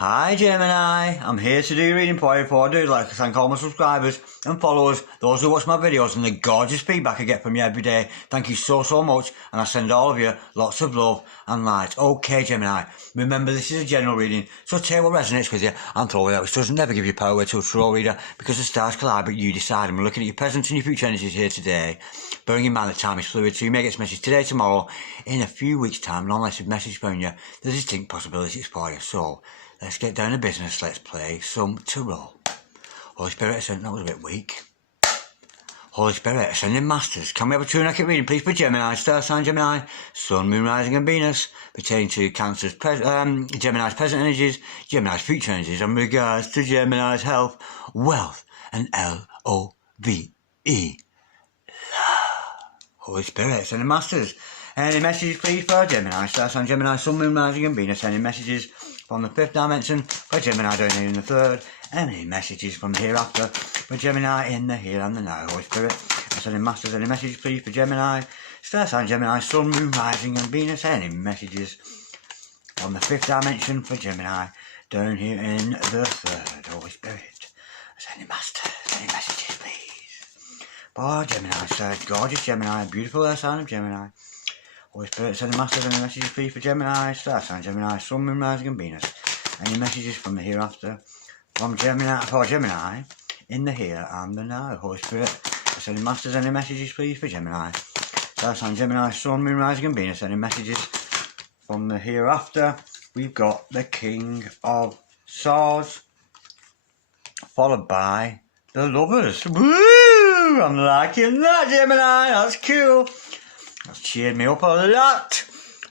Hi Gemini, I'm here to do reading for you. Before I do, I'd like to thank all my subscribers and followers, those who watch my videos and the gorgeous feedback I get from you every day. Thank you so much, and I send all of you lots of love and light. Okay Gemini, remember this is a general reading, so take what resonates with you and throw it out, which doesn't never give you power to a true reader, because the stars collide but you decide, and we're looking at your present and your future energies here today. Bearing in mind that time is fluid, so you may get this message today, tomorrow, in a few weeks time, and unless a message from you, there's distinct possibilities for you. So let's get down to business. Let's play some tarot. Holy Spirit, that was a bit weak. Holy Spirit, ascending masters, can we have a true and accurate reading, please, for Gemini, star sign Gemini, Sun, Moon, Rising and Venus, pertaining to Cancer's Gemini's present energies, Gemini's future energies, and regards to Gemini's health, wealth, and L-O-V-E. Holy Spirit, ascending masters, any messages, please, for Gemini, star sign Gemini, Sun, Moon, Rising and Venus, any messages from the fifth dimension for Gemini down here in the third, any messages from the hereafter for Gemini in the here and the now. Holy Spirit, ascending masters, any messages please for Gemini, star sign Gemini, Sun, Moon, Rising and Venus, any messages from the fifth dimension for Gemini down here in the third. Holy Spirit, ascending masters, any messages please for Gemini, sir, gorgeous Gemini, beautiful earth sign of Gemini. Holy Spirit, sending masters, any messages please for Gemini, star sign Gemini, Sun, Moon, Rising and Venus. Any messages from the hereafter from Gemini, for Gemini, in the here and the now. Holy Spirit, sending masters, any messages please for Gemini, star sign Gemini, Sun, Moon, Rising and Venus. Any messages from the hereafter. We've got the King of Swords, followed by the Lovers. Woo! I'm liking that, Gemini, that's cool. That's cheered me up a lot.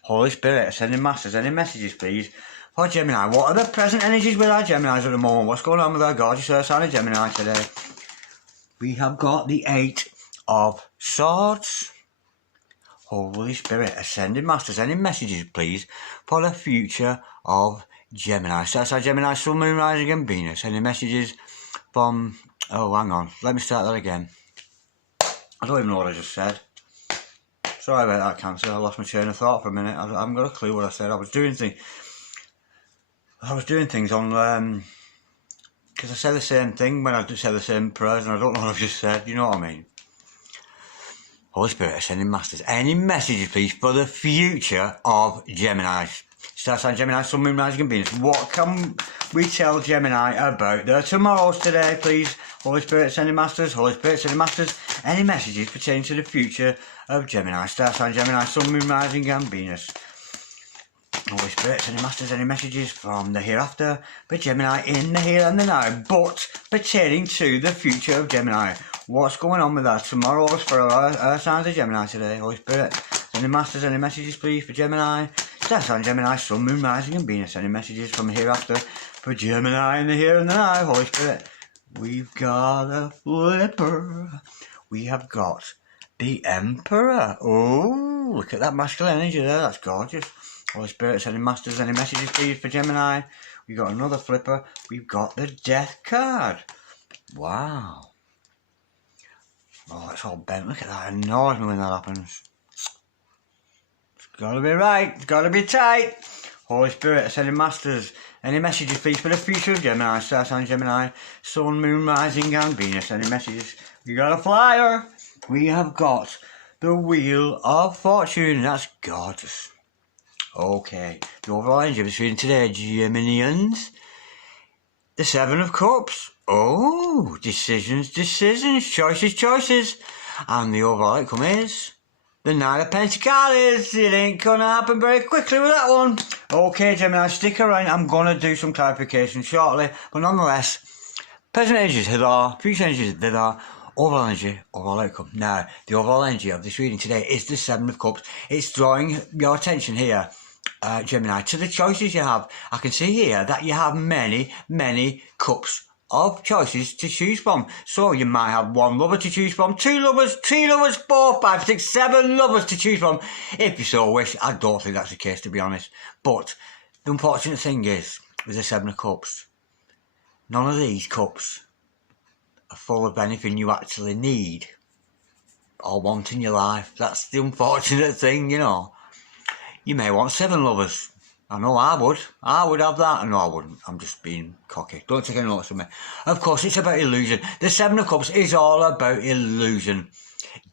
Holy Spirit, sending masters, any messages please for Gemini. What are the present energies with our Geminis at the moment? What's going on with our gorgeous earth sign of Gemini today? We have got the Eight of Swords. Holy Spirit, ascending masters, any messages please for the future of Gemini. So that's our Gemini, Sun, Moon, Rising and Venus. Any messages from... Oh, hang on. Let me start that again. I don't even know what I just said. Sorry about that, Cancer. I lost my train of thought for a minute. I haven't got a clue what I said. I was doing things on because I said the same thing when I said the same prayers, and I don't know what I've just said. You know what I mean? Holy Spirit, ascending masters, any messages please for the future of Gemini? Star sign Gemini, Sun, Moon, Rising and Venus. What can we tell Gemini about their tomorrows today, please? Holy Spirit, sending masters, Holy Spirit, sending masters, any messages pertaining to the future of Gemini? Star sign Gemini, Sun, Moon, Rising and Venus. Holy Spirit, sending masters, any messages from the hereafter for Gemini in the here and the now, but pertaining to the future of Gemini. What's going on with our tomorrows for our signs of Gemini today? Holy Spirit, sending masters, any messages please for Gemini? Star sign Gemini, Sun, Moon, Rising and Venus. Any messages from the hereafter for Gemini in the here and the now? Holy Spirit, we've got a flipper. We have got the Emperor. Oh, look at that masculine energy there. That's gorgeous. Holy Spirit, sending masters, any messages please for Gemini? We've got another flipper. We've got the Death card. Wow. Oh, it's all bent. Look at that. It annoys me when that happens. It's got to be right. It's got to be tight. Holy Spirit, sending masters, any messages please for the future of Gemini? Star sign Gemini, Sun, Moon, Rising and Venus. Any messages? We got a flyer. We have got the Wheel of Fortune. That's gorgeous. Okay, the overall energy of this reading today, Geminians. The Seven of Cups. Oh, decisions, choices. And the overall outcome is the Nine of Pentacles. It ain't gonna happen very quickly with that one. Okay, Gemini, stick around. I'm gonna do some clarification shortly, but nonetheless, present energies hither, future energies thither, overall energy, overall outcome. Now, the overall energy of this reading today is the Seven of Cups. It's drawing your attention here, Gemini, to the choices you have. I can see here that you have many cups of choices to choose from. So you might have one lover to choose from, two lovers, three lovers, 4, 5, 6, 7 lovers to choose from, if you so wish. I don't think that's the case, to be honest. But the unfortunate thing is, with the Seven of Cups, none of these cups are full of anything you actually need or want in your life. That's the unfortunate thing, you know. You may want 7 lovers, I know I would. I would have that. No, I wouldn't. I'm just being cocky. Don't take any notice of me. Of course, it's about illusion. The Seven of Cups is all about illusion.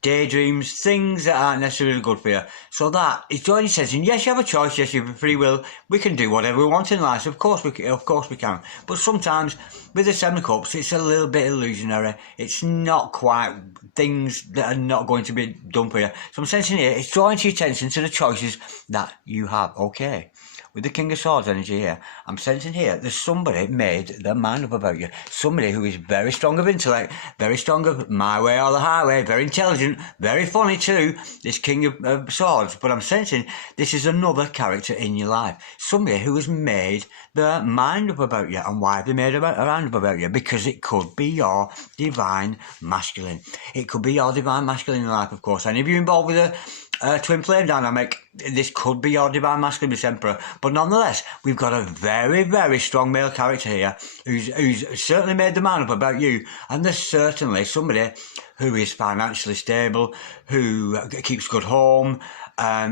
Daydreams, things that aren't necessarily good for you. So that is Johnny says, and yes, you have a choice, yes, you have free will. We can do whatever we want in life. Of course we can. But sometimes with the Seven of Cups, it's a little bit illusionary. It's not quite things that are not going to be done for you. So I'm sensing here, it's drawing your attention to the choices that you have. Okay. With the King of Swords energy here, I'm sensing here there's somebody made their mind up about you. Somebody who is very strong of intellect, very strong of my way or the highway, very intelligent, very funny too, this King of Swords. But I'm sensing this is another character in your life. Somebody who has made their mind up about you. And why have they made their mind up about you? Because it could be your divine masculine. It could be your divine masculine in life, of course. Any of you involved with a twin flame dynamic, this could be your divine masculine, this Emperor. But nonetheless, we've got a very, very strong male character here who's certainly made the mind up about you. And there's certainly somebody who is financially stable, who keeps good home,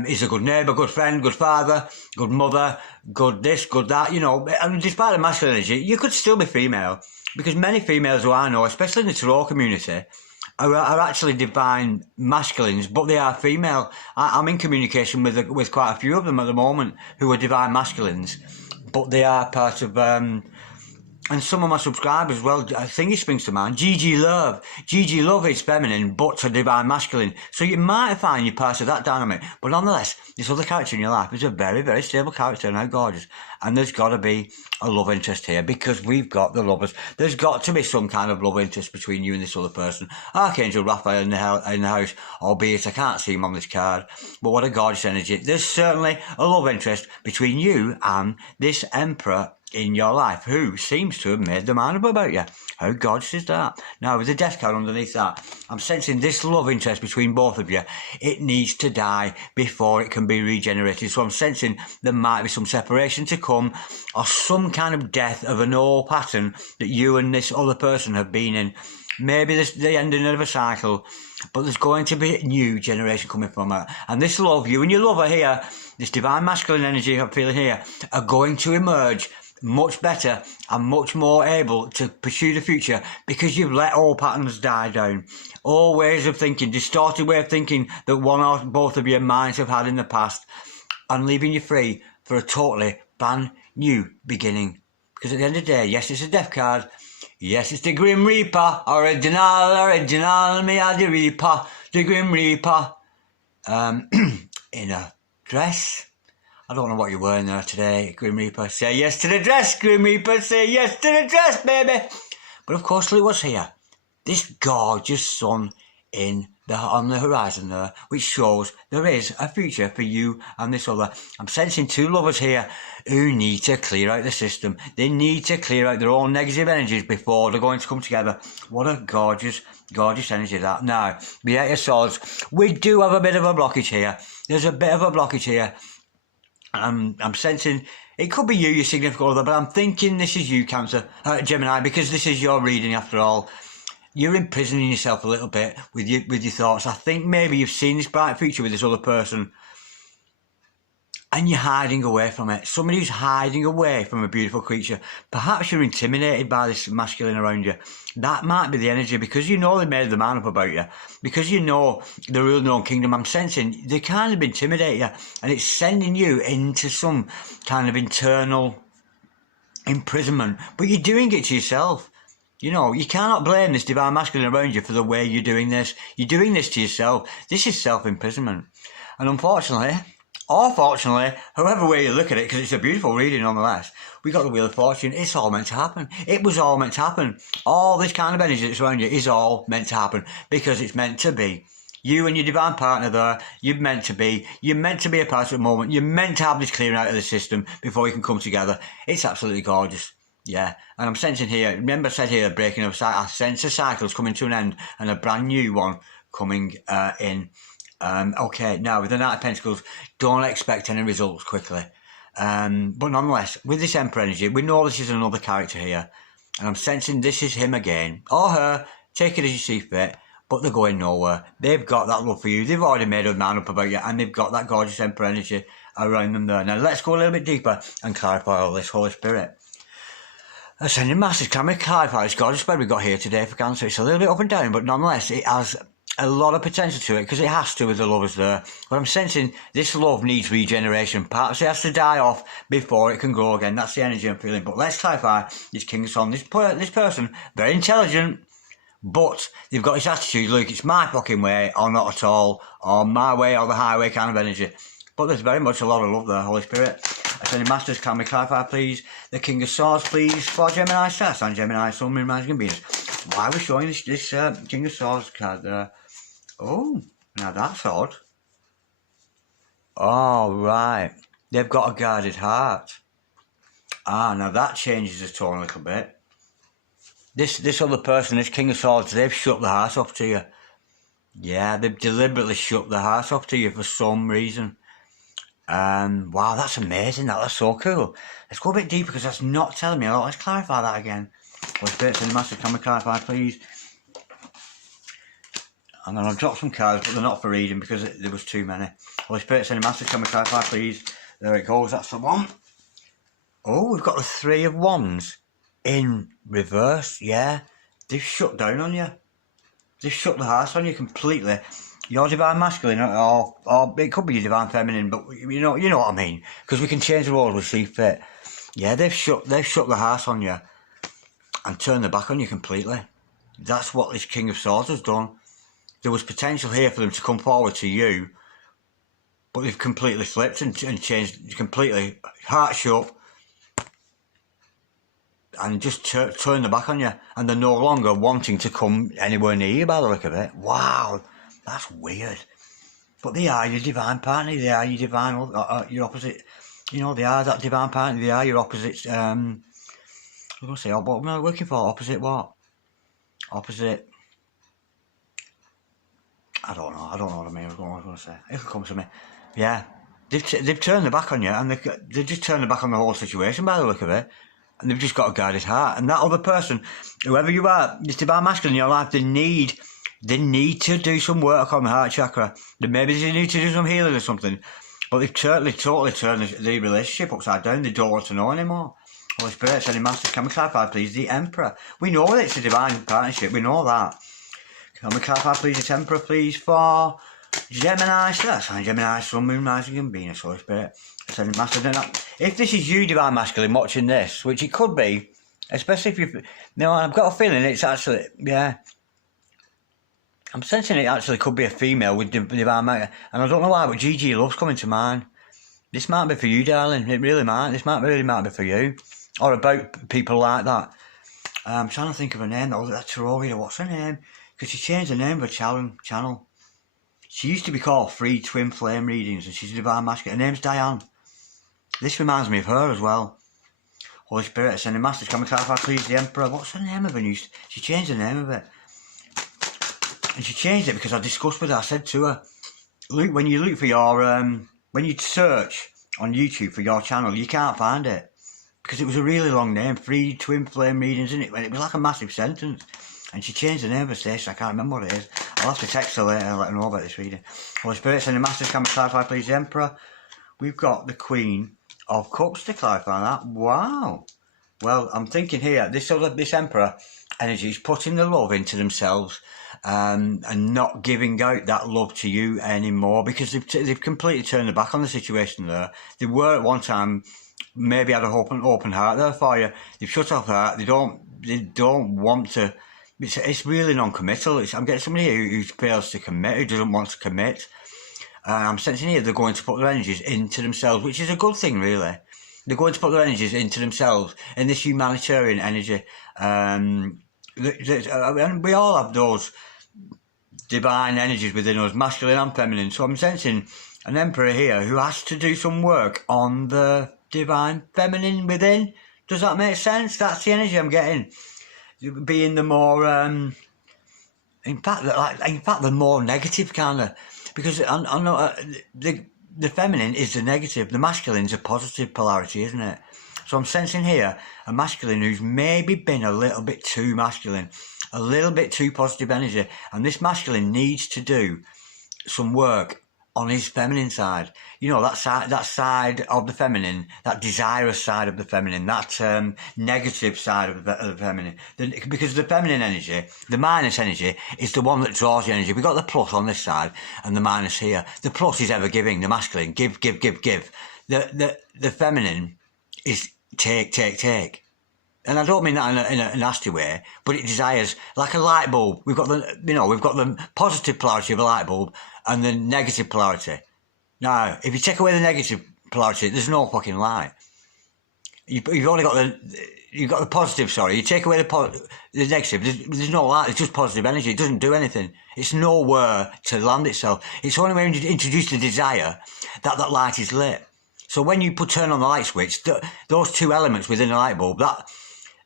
is a good neighbour, good friend, good father, good mother, good this, good that, you know. And despite the masculine energy, you could still be female. Because many females who I know, especially in the tarot community, are actually divine masculines, but they are female. I'm in communication with quite a few of them at the moment who are divine masculines, but they are part of and some of my subscribers, well, I think it springs to mind, Gigi Love. Gigi Love is feminine, but a divine masculine. So you might find you're part of that dynamic. But nonetheless, this other character in your life is a very, very stable character and how gorgeous. And there's got to be a love interest here because we've got the lovers. There's got to be some kind of love interest between you and this other person. Archangel Raphael in the house, albeit I can't see him on this card. But what a gorgeous energy. There's certainly a love interest between you and this Emperor in your life who seems to have made the mind up about you. How gorgeous is that? Now with the death card underneath that, I'm sensing this love interest between both of you. It needs to die before it can be regenerated. So I'm sensing there might be some separation to come or some kind of death of an old pattern that you and this other person have been in. Maybe this the ending of a cycle, but there's going to be a new generation coming from it. And this love, you and your lover here, this divine masculine energy I'm feeling here, are going to emerge much better and much more able to pursue the future because you've let all patterns die down. All ways of thinking, distorted way of thinking that one or both of your minds have had in the past, and leaving you free for a totally brand new beginning. Because at the end of the day, yes, it's a death card. Yes, it's the Grim Reaper. Original, me are the Reaper. The Grim Reaper. In a dress. I don't know what you're wearing there today, Grim Reaper. Say yes to the dress, Grim Reaper. Say yes to the dress, baby. But of course, look what's here. This gorgeous sun on the horizon there, which shows there is a future for you and this other. I'm sensing two lovers here who need to clear out the system. They need to clear out their own negative energies before they're going to come together. What a gorgeous, gorgeous energy that. Now, the Eight of Swords, we do have a bit of a blockage here. There's a bit of a blockage here. I'm sensing it could be you, your significant other, but I'm thinking this is you, Cancer, Gemini, because this is your reading after all. You're imprisoning yourself a little bit with your thoughts. I think maybe you've seen this bright future with this other person and you're hiding away from it. Somebody who's hiding away from a beautiful creature. Perhaps you're intimidated by this masculine around you. That might be the energy because you know they made the man up about you. Because you know the rule of their own kingdom. I'm sensing they kind of intimidate you and it's sending you into some kind of internal imprisonment. But you're doing it to yourself. You know, you cannot blame this divine masculine around you for the way you're doing this. You're doing this to yourself. This is self-imprisonment. And unfortunately, or fortunately, however way you look at it, because it's a beautiful reading nonetheless, we got the Wheel of Fortune. It's all meant to happen. It was all meant to happen. All this kind of energy that's around you is all meant to happen because it's meant to be. You and your divine partner there, you're meant to be a part of the moment. You're meant to have this clearing out of the system before you can come together. It's absolutely gorgeous. Yeah, and I'm sensing here, remember I said here, breaking up, I sense a cycle's coming to an end and a brand new one coming in. Okay, now with the Knight of Pentacles, don't expect any results quickly. But nonetheless, with this Emperor energy, we know this is another character here. And I'm sensing this is him again, or her, take it as you see fit, but they're going nowhere. They've got that love for you. They've already made a man up about you, and they've got that gorgeous Emperor energy. around them there. Now let's go a little bit deeper and clarify all this, Holy Spirit. Ascending Masters, can we clarify this God spread we got here today for Cancer? It's a little bit up and down, but nonetheless it has a lot of potential to it, because it has to with the lovers there. But I'm sensing this love needs regeneration. Perhaps it has to die off before it can grow again. That's the energy I'm feeling. But let's clarify this King of Swords. This person, very intelligent, but they've got this attitude, look, it's my fucking way or not at all, or my way or the highway kind of energy. But there's very much a lot of love there, Holy Spirit. Ascending Masters, can we clarify, please? The King of Swords, please, for Gemini, Star Sign, Gemini, Sun, Moon, Rising, and Venus. Why are we showing this King of Swords card there? Oh, now that's odd. Oh, right. They've got a guarded heart. Ah, now that changes the tone a little bit. This other person, this King of Swords, they've shut the heart up to you. Yeah, they've deliberately shut the heart up to you for some reason. Wow, that's amazing. That's so cool. Let's go a bit deeper, because that's not telling me a lot. Let's clarify that again. Holy Spirit, Ascending Master, can we clarify, please? And then I'll drop some cards, but they're not for reading because there was too many. Holy Spirit, Ascending Master, can we clarify, please? There it goes, that's the one. Oh, we've got the Three of Wands in reverse, yeah. They've shut down on you. They've shut the heart on you completely. Your divine masculine, or it could be your divine feminine, but you know what I mean. Because we can change the roles we see fit. Yeah, they've shut the heart on you and turned their back on you completely. That's what this King of Swords has done. There was potential here for them to come forward to you, but they've completely flipped and changed completely, heart shut, and just turned their back on you, and they're no longer wanting to come anywhere near you by the look of it. Wow, that's weird. But they are your divine partner, they are your divine, your opposite, they are that divine partner, they are your opposite, I'm going to say, what am I looking for? Opposite what? Opposite... I don't know what I mean. I was going to say. It'll come to me. Yeah. They've turned their back on you, and they've just turned their back on the whole situation by the look of it. And they've just got a guarded heart. And that other person, whoever you are, this divine masculine in your life, they need to do some work on the heart chakra. Maybe they need to do some healing or something. But they've totally turned the relationship upside down. They don't want to know anymore. Holy Spirit, Ascending Masters, can we clarify, please? The Emperor. We know that it's a divine partnership. We know that. Can we clarify, please, the Emperor, please, for Gemini, Star Sign, Gemini, Sun, Moon, Rising, and Venus, Holy Spirit, Ascending Master. If this is you, divine masculine, watching this, which it could be, especially if you... I've got a feeling it's actually... Yeah. I'm sensing it actually could be a female with divine masculine. And I don't know why, but Gigi Love's coming to mind. This might be for you, darling. It really might. This might be for you. Or about people like that. I'm trying to think of a name. That's Terroria. What's her name? Because she changed the name of her channel. She used to be called Free Twin Flame Readings, and she's a divine masculine. Her name's Diane. This reminds me of her as well. Holy Spirit, Ascending Masters, can we clarify, please, the Emperor? What's the name of her new... She changed the name of it. And she changed it because I discussed with her. I said to her, look, when you look for your... when you search on YouTube for your channel, you can't find it. Because it was a really long name, Free Twin Flame Readings, and it was like a massive sentence. And she changed the name of the station. I can't remember what it is. I'll have to text her later and let her know about this reading. Holy Spirit, Ascending Masters, can we clarify, please, the Emperor? We've got the Queen of Cups to clarify that. Wow. Well, I'm thinking here, this Emperor energy is putting the love into themselves and not giving out that love to you anymore, because they've completely turned their back on the situation there. They were at one time, maybe had an open heart there for you. They've shut off that. They don't want to... It's really non-committal. I'm getting somebody here who fails to commit, who doesn't want to commit. I'm sensing here they're going to put their energies into themselves, which is a good thing, really. They're going to put their energies into themselves, in this humanitarian energy. And we all have those divine energies within us, masculine and feminine. So I'm sensing an Emperor here who has to do some work on the divine feminine within. Does that make sense? That's the energy I'm getting. Being the more, in fact, the more negative kind of, because I know the feminine is the negative, the masculine's a positive polarity, isn't it? So I'm sensing here a masculine who's maybe been a little bit too masculine, a little bit too positive energy, and this masculine needs to do some work on his feminine side. You know, that side of the feminine, that desirous side of the feminine, that negative side of the feminine. Because the feminine energy, the minus energy, is the one that draws the energy. We've got the plus on this side and the minus here. The plus is ever giving, the masculine, give. The feminine is take. And I don't mean that in a nasty way, but it desires, like a light bulb. We've got the positive polarity of a light bulb and the negative polarity. Now, if you take away the negative polarity, there's no fucking light. You've only got the positive. Sorry, you take away the negative. There's no light. It's just positive energy. It doesn't do anything. It's nowhere to land itself. It's only when you introduce the desire that light is lit. So when you turn on the light switch, those two elements within a light bulb,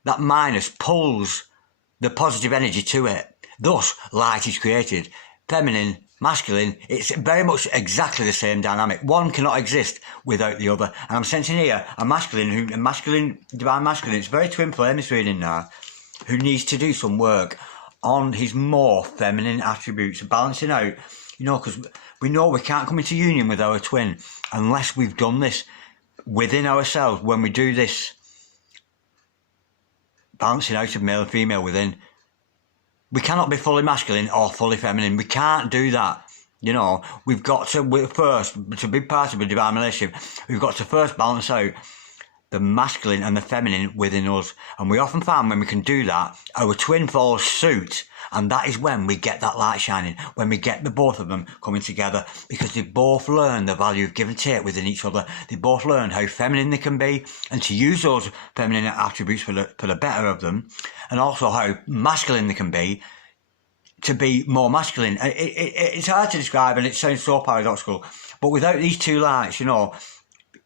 that minus pulls the positive energy to it. Thus, light is created. Feminine, masculine, it's very much exactly the same dynamic. One cannot exist without the other. And I'm sensing here a divine masculine, it's very twin flame this reading now, who needs to do some work on his more feminine attributes, balancing out, because we know we can't come into union with our twin unless we've done this within ourselves. When we do this balancing out of male and female within, we cannot be fully masculine or fully feminine. We can't do that. We've got to be part of a divine relationship, we've got to first balance out the masculine and the feminine within us. And we often find when we can do that, our twin follows suit. And that is when we get that light shining, when we get the both of them coming together, because they both learn the value of give and take within each other. They both learn how feminine they can be and to use those feminine attributes for the better of them, and also how masculine they can be to be more masculine. It's hard to describe and it sounds so paradoxical, but without these two lights,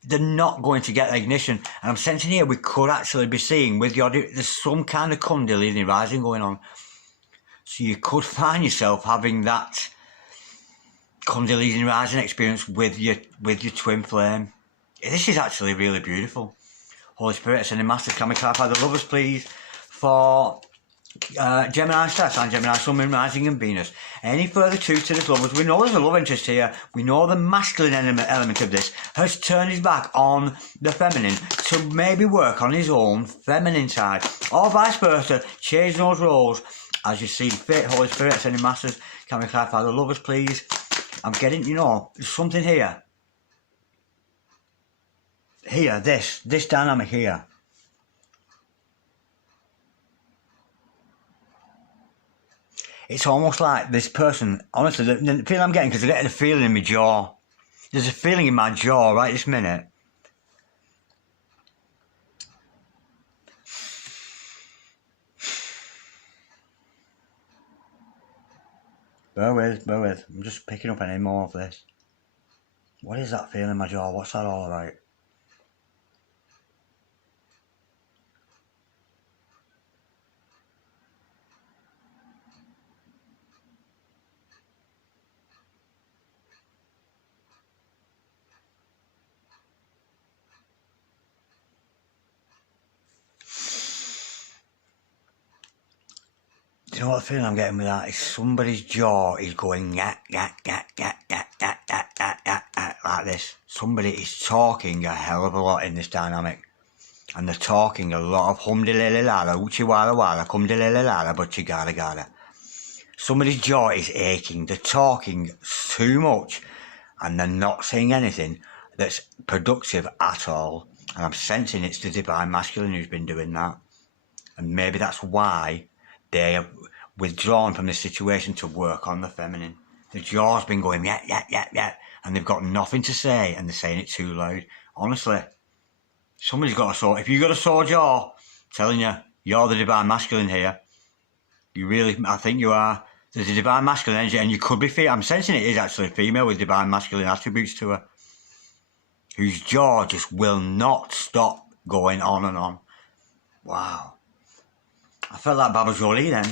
they're not going to get the ignition. And I'm sensing here we could actually be seeing there's some kind of Kundalini rising going on. So you could find yourself having that Kundalini rising experience with your twin flame. This is actually really beautiful. Holy Spirit, sending masters, can we clarify the lovers, please, for Gemini star sign, Gemini, Sun, Moon, Rising and Venus. Any further truth to this lovers? We know there's a love interest here. We know the masculine element of this has turned his back on the feminine to maybe work on his own feminine side, or vice versa, change those roles as you see fit. Holy Spirit, sending masters, can we clarify the lovers, please? I'm getting, there's something here. Here, this dynamic here. It's almost like this person, honestly, the feeling I'm getting, because I'm getting a feeling in my jaw. There's a feeling in my jaw right this minute. Bear with. I'm just picking up any more of this. What is that feeling in my jaw? What's that all about? Do you know what the feeling I'm getting with that? Is somebody's jaw is going like this. Somebody is talking a hell of a lot in this dynamic. And they're talking a lot of hum-de-lele-lala, uchi-wala-wala, cum-de-lele-lala, but-chi-gada-gada. Somebody's jaw is aching. They're talking too much. And they're not saying anything that's productive at all. And I'm sensing it's the divine masculine who's been doing that. And maybe that's why they have withdrawn from the situation to work on the feminine. The jaw's been going, yeah, and they've got nothing to say, and they're saying it too loud. Honestly, somebody's got a sore. If you've got a sore jaw, I'm telling you, you're the divine masculine here. You really, I think you are. There's a divine masculine energy, and you could be female. I'm sensing it is actually a female with divine masculine attributes to her, whose jaw just will not stop going on and on. Wow. I felt like Baba Jolie then.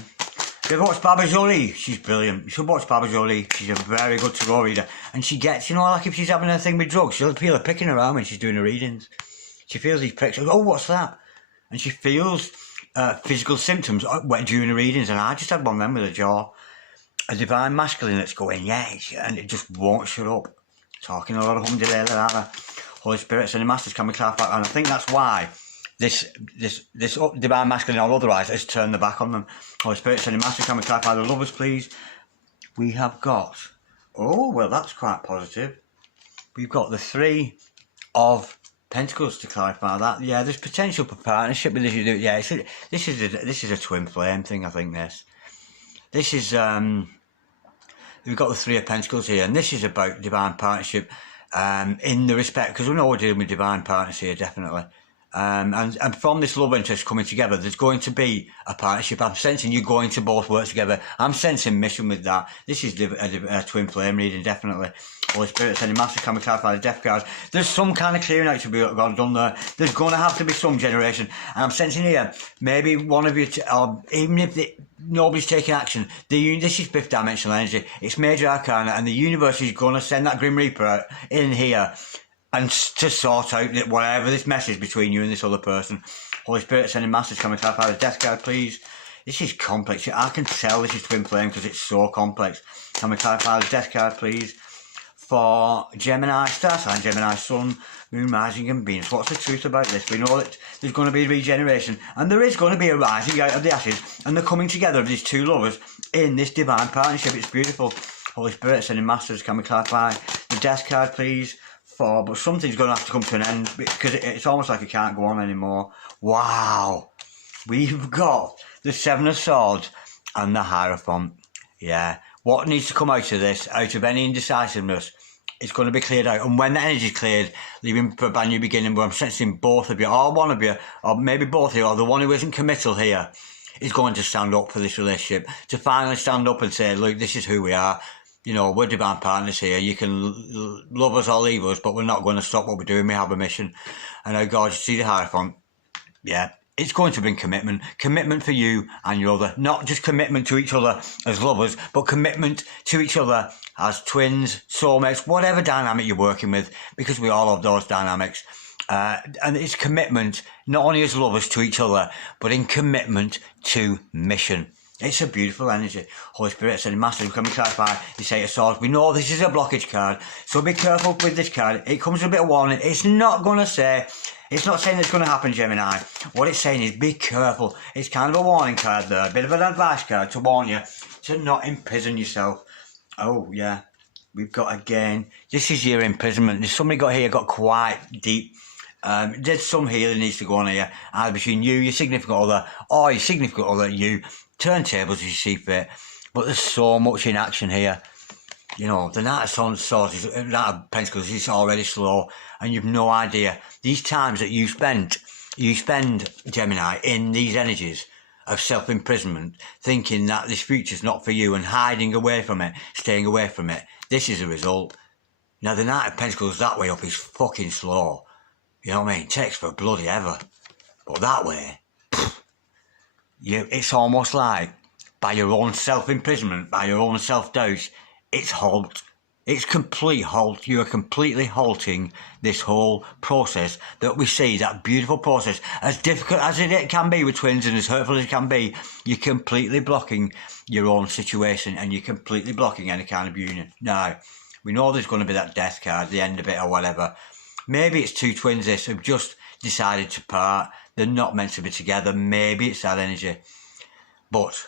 You ever watch Baba Jolie? She's brilliant. You should watch Baba Jolie. She's a very good tarot reader. And she gets, like if she's having a thing with drugs, she'll feel her picking around when she's doing her readings. She feels these pricks. Oh, what's that? And she feels physical symptoms during her readings. And I just had one then with a jaw. A divine masculine that's going, yeah, and it just won't shut up. talking a lot of humdiddly, aren't they? Holy Spirit, Sending Masters, can we clarify? And I think that's why this divine masculine or otherwise has turned the back on them. Holy Spirit, Sending Masters, can we clarify the lovers, please? We have got, oh, well, that's quite positive. We've got the 3 of Pentacles to clarify that. Yeah, there's potential for partnership with this. Yeah, this is a twin flame thing, I think, this is, we've got the 3 of Pentacles here, and this is about divine partnership, in the respect, because we know we're dealing with divine partners here, definitely. And from this love interest coming together, there's going to be a partnership. I'm sensing you're going to both work together. I'm sensing mission with that. This is a twin flame reading, definitely. Holy Spirit, Sending Masters, can we clarify the death cards? There's some kind of clearing out to be done there. There's going to have to be some generation. And I'm sensing here, maybe one of you, or even if nobody's taking action, this is 5th dimensional energy. It's major arcana, and the universe is going to send that Grim Reaper out in here and to sort out whatever this message between you and this other person. Holy Spirit, Sending Masters, can we clarify the death card, please? This is complex. I can tell this is twin flame because it's so complex. Can we clarify the death card, please? For Gemini, star sign, Gemini, Sun, Moon, Rising and Venus. What's the truth about this? We know that there's going to be regeneration, and there is going to be a rising out of the ashes, and the coming together of these 2 lovers in this divine partnership. It's beautiful. Holy Spirit, Sending Masters, can we clarify the death card, please? But something's going to have to come to an end, because it's almost like it can't go on anymore. Wow. We've got the 7 of Swords and the Hierophant. Yeah. What needs to come out of this, out of any indecisiveness, it's going to be cleared out. And when the energy is cleared, leaving for a brand new beginning, where I'm sensing both of you, or one of you, or maybe both of you, or the one who isn't committal here, is going to stand up for this relationship, to finally stand up and say, look, this is who we are. You know, we're divine partners here. You can love us or leave us, but we're not going to stop what we're doing. We have a mission. And oh God, you see the Hierophant? Yeah. It's going to bring commitment. Commitment for you and your other. Not just commitment to each other as lovers, but commitment to each other as twins, soulmates, whatever dynamic you're working with, because we all have those dynamics. And it's commitment, not only as lovers to each other, but in commitment to mission. It's a beautiful energy. Holy Spirit, Sending Masters, can we clarify this 8 of Swords? We know this is a blockage card, so be careful with this card. It comes with a bit of warning. It's not going to say, it's not saying it's going to happen, Gemini. What it's saying is be careful. It's kind of a warning card there, a bit of an advice card to warn you to not imprison yourself. Oh, yeah. We've got, again, this is your imprisonment. There's somebody got here, got quite deep. There's some healing needs to go on here, either between you, your significant other, or your significant other, you. Turntables as you see fit, but there's so much in action here. You know, the Knight of Swords, Knight of Pentacles is already slow, and you've no idea. These times that you spend, Gemini, in these energies of self-imprisonment, thinking that this future's not for you and hiding away from it, staying away from it. This is the result. Now, the Knight of Pentacles that way up is fucking slow. You know what I mean? It takes for bloody ever. But that way, it's almost like, by your own self-imprisonment, by your own self-doubt, it's halt. It's complete halt. You are completely halting this whole process that we see, that beautiful process. As difficult as it can be with twins and as hurtful as it can be, you're completely blocking your own situation, and you're completely blocking any kind of union. Now, we know there's going to be that death card, the end of it or whatever. Maybe it's 2 twins this who've just decided to part. They're not meant to be together. Maybe it's that energy. But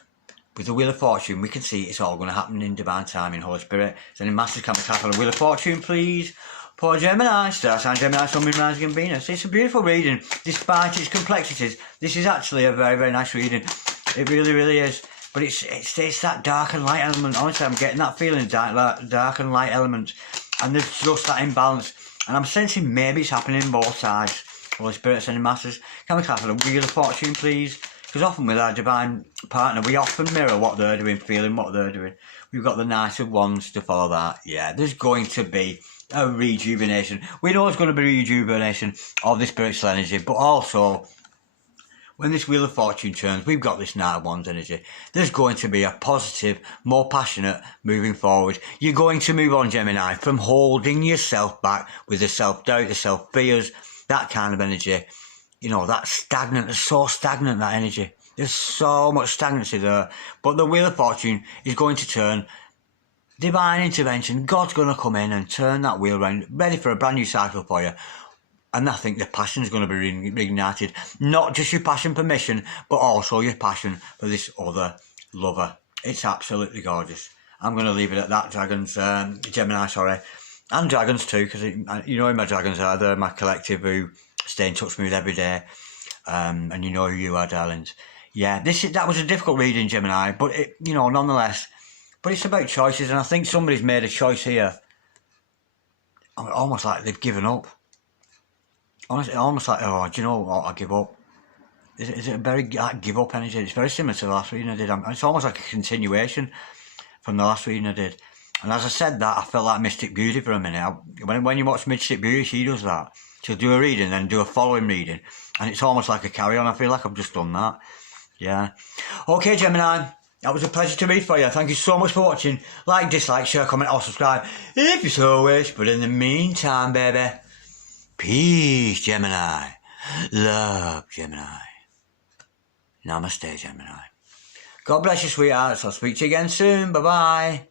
with the Wheel of Fortune, we can see it's all going to happen in divine timing. Holy Spirit, Sending Masters, can we tap on the Wheel of Fortune, please? For Gemini, star sign Gemini, Sun, Moon, Rising and Venus. It's a beautiful reading. Despite its complexities, this is actually a very, very nice reading. It really, really is. But it's that dark and light element. Honestly, I'm getting that feeling, dark and light element. And there's just that imbalance. And I'm sensing maybe it's happening on both sides. Holy Spirit, Sending Masters, can we clap for the Wheel of Fortune, please? Because often with our divine partner, we often mirror what they're doing, feeling what they're doing. We've got the Knight of Wands to follow that. Yeah, there's going to be a rejuvenation. We know there's going to be rejuvenation of the spiritual energy, but also, when this Wheel of Fortune turns, we've got this Knight of Wands energy. There's going to be a positive, more passionate moving forward. You're going to move on, Gemini, from holding yourself back with the self-doubt, the self-fears, that kind of energy. You know, that's stagnant. It's so stagnant, that energy. There's so much stagnancy there. But the Wheel of Fortune is going to turn. divine intervention. God's going to come in and turn that wheel round, ready for a brand new cycle for you. And I think the passion's going to be reignited. Not just your passion for mission, but also your passion for this other lover. It's absolutely gorgeous. I'm going to leave it at that, dragons, Gemini, sorry. And dragons too, because you know who my dragons are. They're my collective who stay in touch with me every day. And you know who you are, darlings. Yeah, that was a difficult reading, Gemini, but nonetheless. But it's about choices, and I think somebody's made a choice here. Almost like they've given up. Honestly, almost like, oh, do you know what? I give up. Is it a very give up energy? It's very similar to the last reading I did. It's almost like a continuation from the last reading I did. And as I said that, I felt like Mystic Beauty for a minute. When you watch Mystic Beauty, she does that. She'll do a reading, then do a following reading. And it's almost like a carry-on. I feel like I've just done that. Yeah. Okay, Gemini. That was a pleasure to read for you. Thank you so much for watching. Like, dislike, share, comment, or subscribe if you so wish. But in the meantime, baby, peace, Gemini. Love, Gemini. Namaste, Gemini. God bless you, sweethearts. I'll speak to you again soon. Bye-bye.